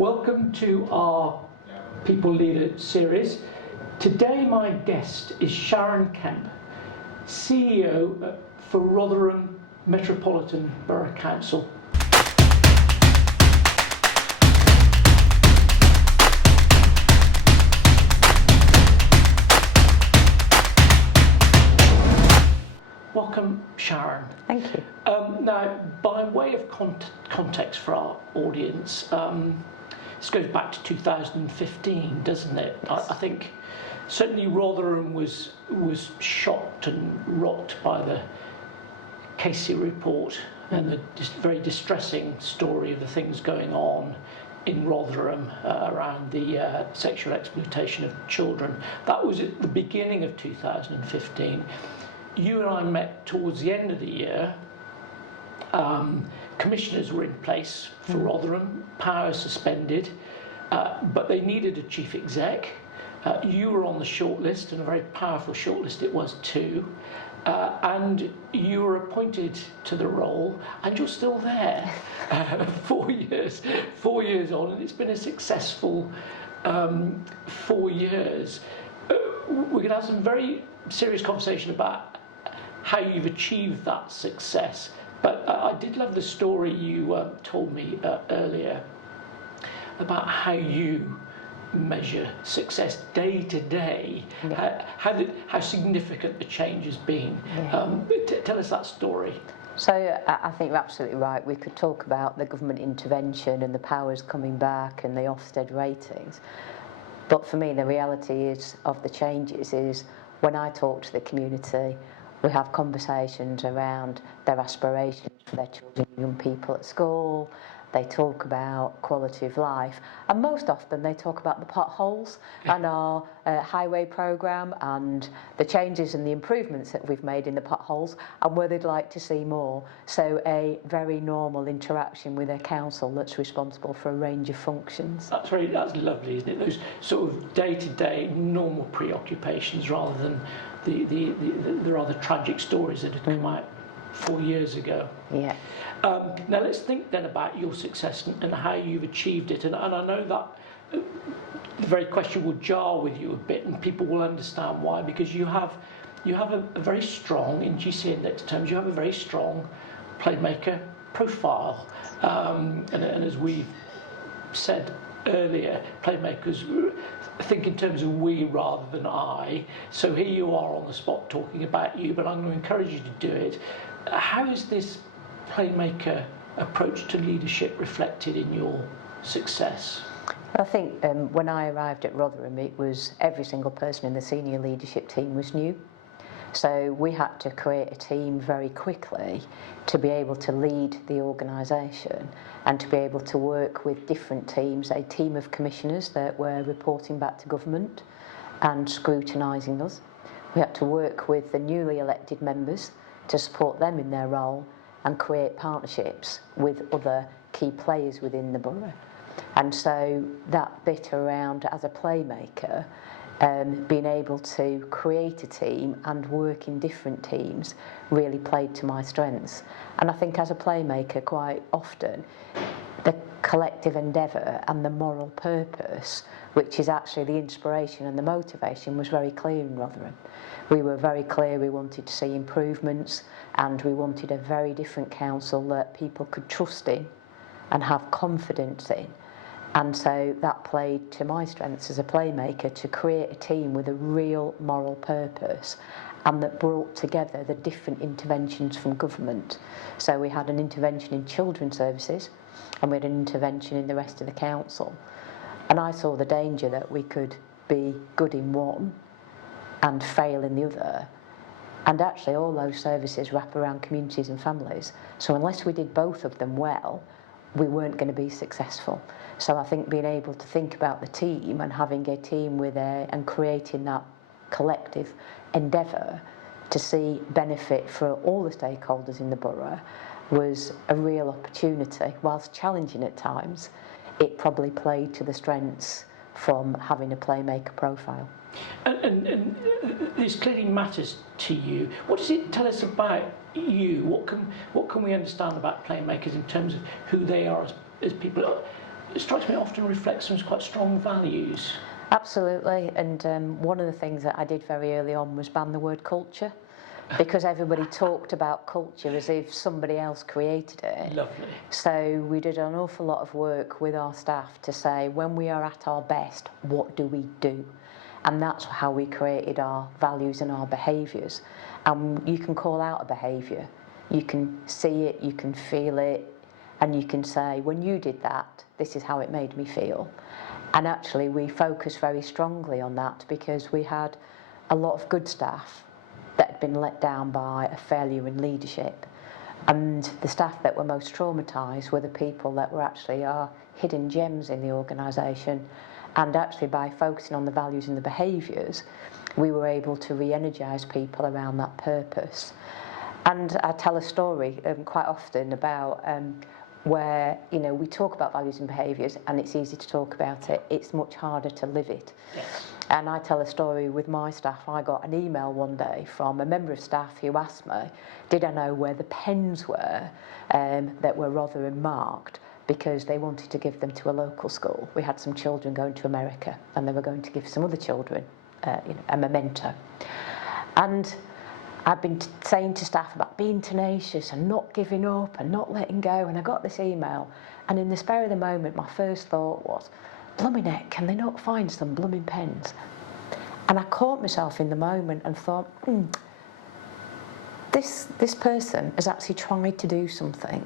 Welcome to our People Leader series. Today my guest is Sharon Kemp, CEO for Rotherham Metropolitan Borough Council. Welcome, Sharon. Thank you. Now, by way of context for our audience, this goes back to 2015, doesn't it? I think certainly Rotherham was shocked and rocked by the Casey report and the very distressing story of the things going on in Rotherham around the sexual exploitation of children. That was at the beginning of 2015. You and I met towards the end of the year. Commissioners were in place for Rotherham, power suspended, but they needed a chief exec. You were on the shortlist, and a very powerful shortlist it was too. And you were appointed to the role, and you're still there 4 years on, and it's been a successful 4 years. We're going to have some very serious conversation about how you've achieved that success. But I did love the story you told me earlier about how you measure success day to day, how significant the change has been. Tell us that story. So I think you're absolutely right. We could talk about the government intervention and the powers coming back and the Ofsted ratings. But for me, the reality of the changes is when I talk to the community, we have conversations around their aspirations for their children and young people at school. They talk about quality of life, and most often they talk about the potholes and our highway programme and the changes and the improvements that we've made in the potholes and where they'd like to see more. So a very normal interaction with a council that's responsible for a range of functions. That's lovely, isn't it? Those sort of day-to-day normal preoccupations rather than the rather tragic stories that had come out 4 years ago. Yeah. Now let's think then about your success and how you've achieved it. And I know that the very question will jar with you a bit, and people will understand why, because you have a very strong, in GC index terms, you have a very strong playmaker profile. And as we've said earlier, playmakers think in terms of we rather than I. So here you are on the spot talking about you, but I'm going to encourage you to do it. How is this playmaker approach to leadership reflected in your success? I think when I arrived at Rotherham, it was every single person in the senior leadership team was new. So we had to create a team very quickly to be able to lead the organisation and to be able to work with different teams, a team of commissioners that were reporting back to government and scrutinising us. We had to work with the newly elected members to support them in their role and create partnerships with other key players within the borough. And so that bit around as a playmaker, being able to create a team and work in different teams really played to my strengths. And I think as a playmaker, quite often, the collective endeavour and the moral purpose, which is actually the inspiration and the motivation, was very clear in Rotherham. We were very clear we wanted to see improvements, and we wanted a very different council that people could trust in and have confidence in. And so that played to my strengths as a playmaker to create a team with a real moral purpose and that brought together the different interventions from government. So we had an intervention in children's services and we had an intervention in the rest of the council. And I saw the danger that we could be good in one and fail in the other. And actually all those services wrap around communities and families. So unless we did both of them well, we weren't going to be successful. So I think being able to think about the team and having a team and creating that collective endeavour to see benefit for all the stakeholders in the borough was a real opportunity. Whilst challenging at times, it probably played to the strengths from having a playmaker profile. And this clearly matters to you. What does it tell us about you? What can we understand about playmakers in terms of who they are as people? it strikes me often reflects some quite strong values. Absolutely, and one of the things that I did very early on was ban the word culture, because everybody talked about culture as if somebody else created it. Lovely. So we did an awful lot of work with our staff to say, when we are at our best, what do we do? And that's how we created our values and our behaviours. And you can call out a behaviour, you can see it, you can feel it, and you can say, when you did that, this is how it made me feel. And actually we focused very strongly on that, because we had a lot of good staff that had been let down by a failure in leadership. And the staff that were most traumatised were the people that were actually our hidden gems in the organisation. And actually by focusing on the values and the behaviours, we were able to re-energise people around that purpose. And I tell a story quite often about where, you know, we talk about values and behaviours and it's easy to talk about it, it's much harder to live it. Yes. And I tell a story with my staff. I got an email one day from a member of staff who asked me, did I know where the pens were that were Rotherham marked, because they wanted to give them to a local school. We had some children going to America and they were going to give some other children a memento. And I've been saying to staff about being tenacious and not giving up and not letting go, and I got this email, and in the spur of the moment my first thought was, blooming heck, can they not find some blooming pens? And I caught myself in the moment and thought, this person has actually tried to do something.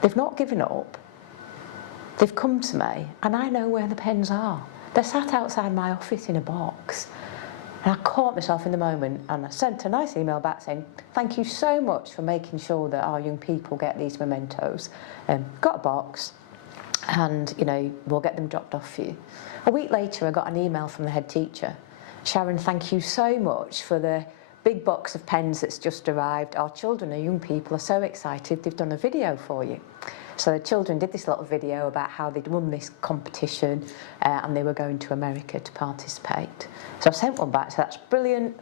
They've not given up, they've come to me, and I know where the pens are. They're sat outside my office in a box. And I caught myself in the moment and I sent a nice email back saying, thank you so much for making sure that our young people get these mementos. Got a box and, you know, we'll get them dropped off for you. A week later I got an email from the head teacher. Sharon, thank you so much for the big box of pens that's just arrived. Our children, our young people are so excited, they've done a video for you. So the children did this little video about how they'd won this competition and they were going to America to participate. So I sent one back, so that's brilliant.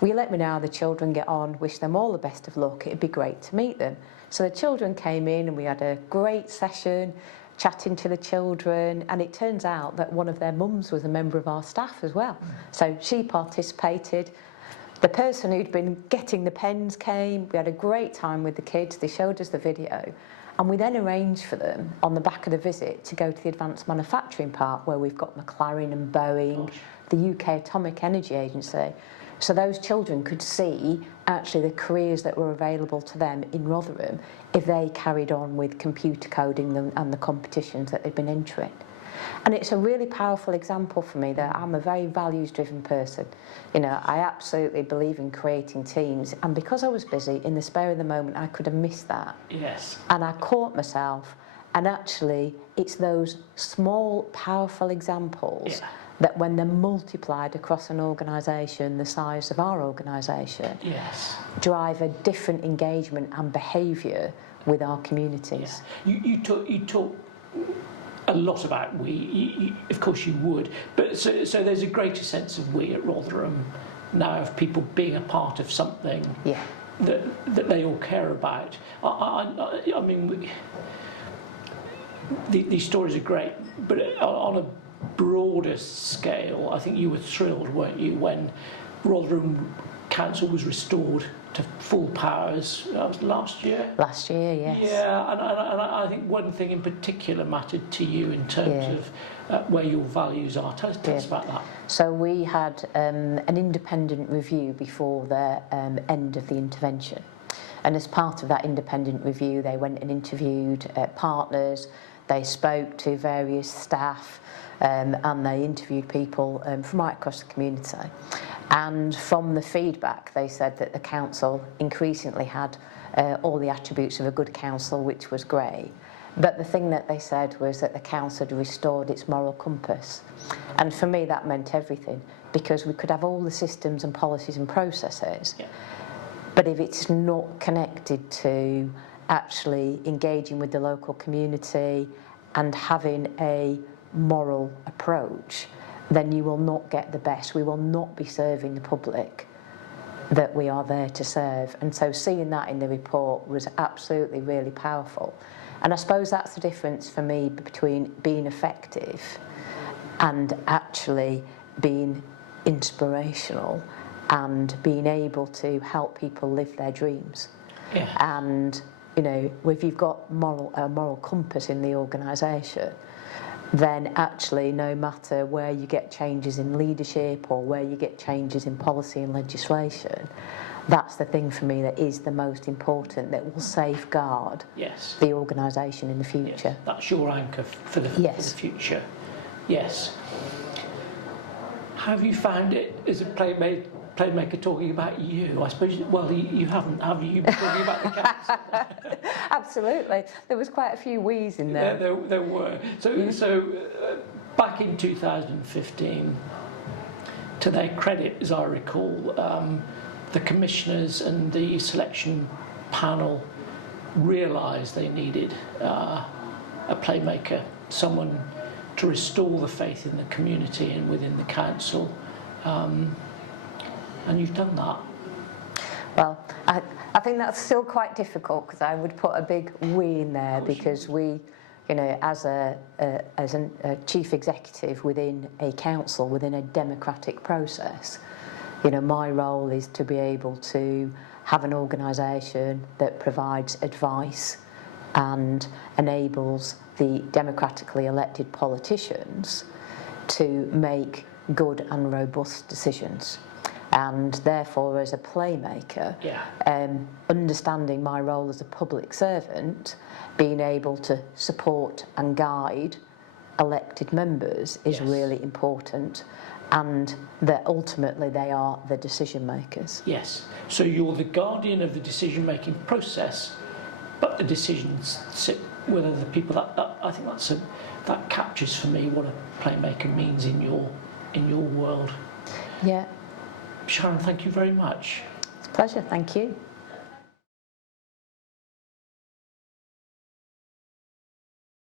Will you let me know how the children get on? Wish them all the best of luck. It'd be great to meet them. So the children came in and we had a great session chatting to the children, and it turns out that one of their mums was a member of our staff as well. So she participated. The person who'd been getting the pens came. We had a great time with the kids. They showed us the video. And we then arranged for them, on the back of the visit, to go to the Advanced Manufacturing Park, where we've got McLaren and Boeing, the UK Atomic Energy Agency. So those children could see actually the careers that were available to them in Rotherham if they carried on with computer coding and the competitions that they'd been entering. And it's a really powerful example for me that I'm a very values-driven person. You know, I absolutely believe in creating teams, and because I was busy, in the spur of the moment, I could have missed that. Yes. And I caught myself, and actually, it's those small, powerful examples that when they're multiplied across an organisation the size of our organisation, drive a different engagement and behaviour with our communities. Yeah. You talk a lot about we, of course you would, but so there's a greater sense of we at Rotherham now, of people being a part of something that they all care about. I mean, these stories are great, but on a broader scale, I think you were thrilled, weren't you, when Rotherham Council was restored to full powers. That was last year? Last year, yes. Yeah, and I think one thing in particular mattered to you in terms of where your values are. Tell us about that. So we had an independent review before the end of the intervention. And as part of that independent review, they went and interviewed partners, they spoke to various staff, and they interviewed people from right across the community. And from the feedback, they said that the council increasingly had all the attributes of a good council, which was great. But the thing that they said was that the council had restored its moral compass. And for me, that meant everything, because we could have all the systems and policies and processes, but if it's not connected to actually engaging with the local community and having a moral approach, then you will not get the best. We will not be serving the public that we are there to serve. And so seeing that in the report was absolutely really powerful. And I suppose that's the difference for me between being effective and actually being inspirational and being able to help people live their dreams. Yeah. And, you know, if you've got a moral compass in the organisation, then actually no matter where you get changes in leadership or where you get changes in policy and legislation, that's the thing for me that is the most important, that will safeguard Yes. the organisation in the future. Yes. That's your anchor for the future. Yes. Have you found it as a playmaker talking about you? I suppose, well, you haven't, have you? Been talking about the council. Absolutely. There was quite a few we's in there. There were. So back in 2015, to their credit, as I recall, the commissioners and the selection panel realised they needed a playmaker, someone to restore the faith in the community and within the council. And you've done that. Well, I think that's still quite difficult, because I would put a big we in there, because we, you know, as a chief executive within a council, within a democratic process, you know, my role is to be able to have an organisation that provides advice and enables the democratically elected politicians to make good and robust decisions. And therefore, as a playmaker, understanding my role as a public servant, being able to support and guide elected members is really important, and that ultimately they are the decision makers. Yes. So you're the guardian of the decision-making process, but the decisions sit with other people. That I think that captures for me what a playmaker means in your world. Yeah. Sharon, thank you very much. It's a pleasure, thank you.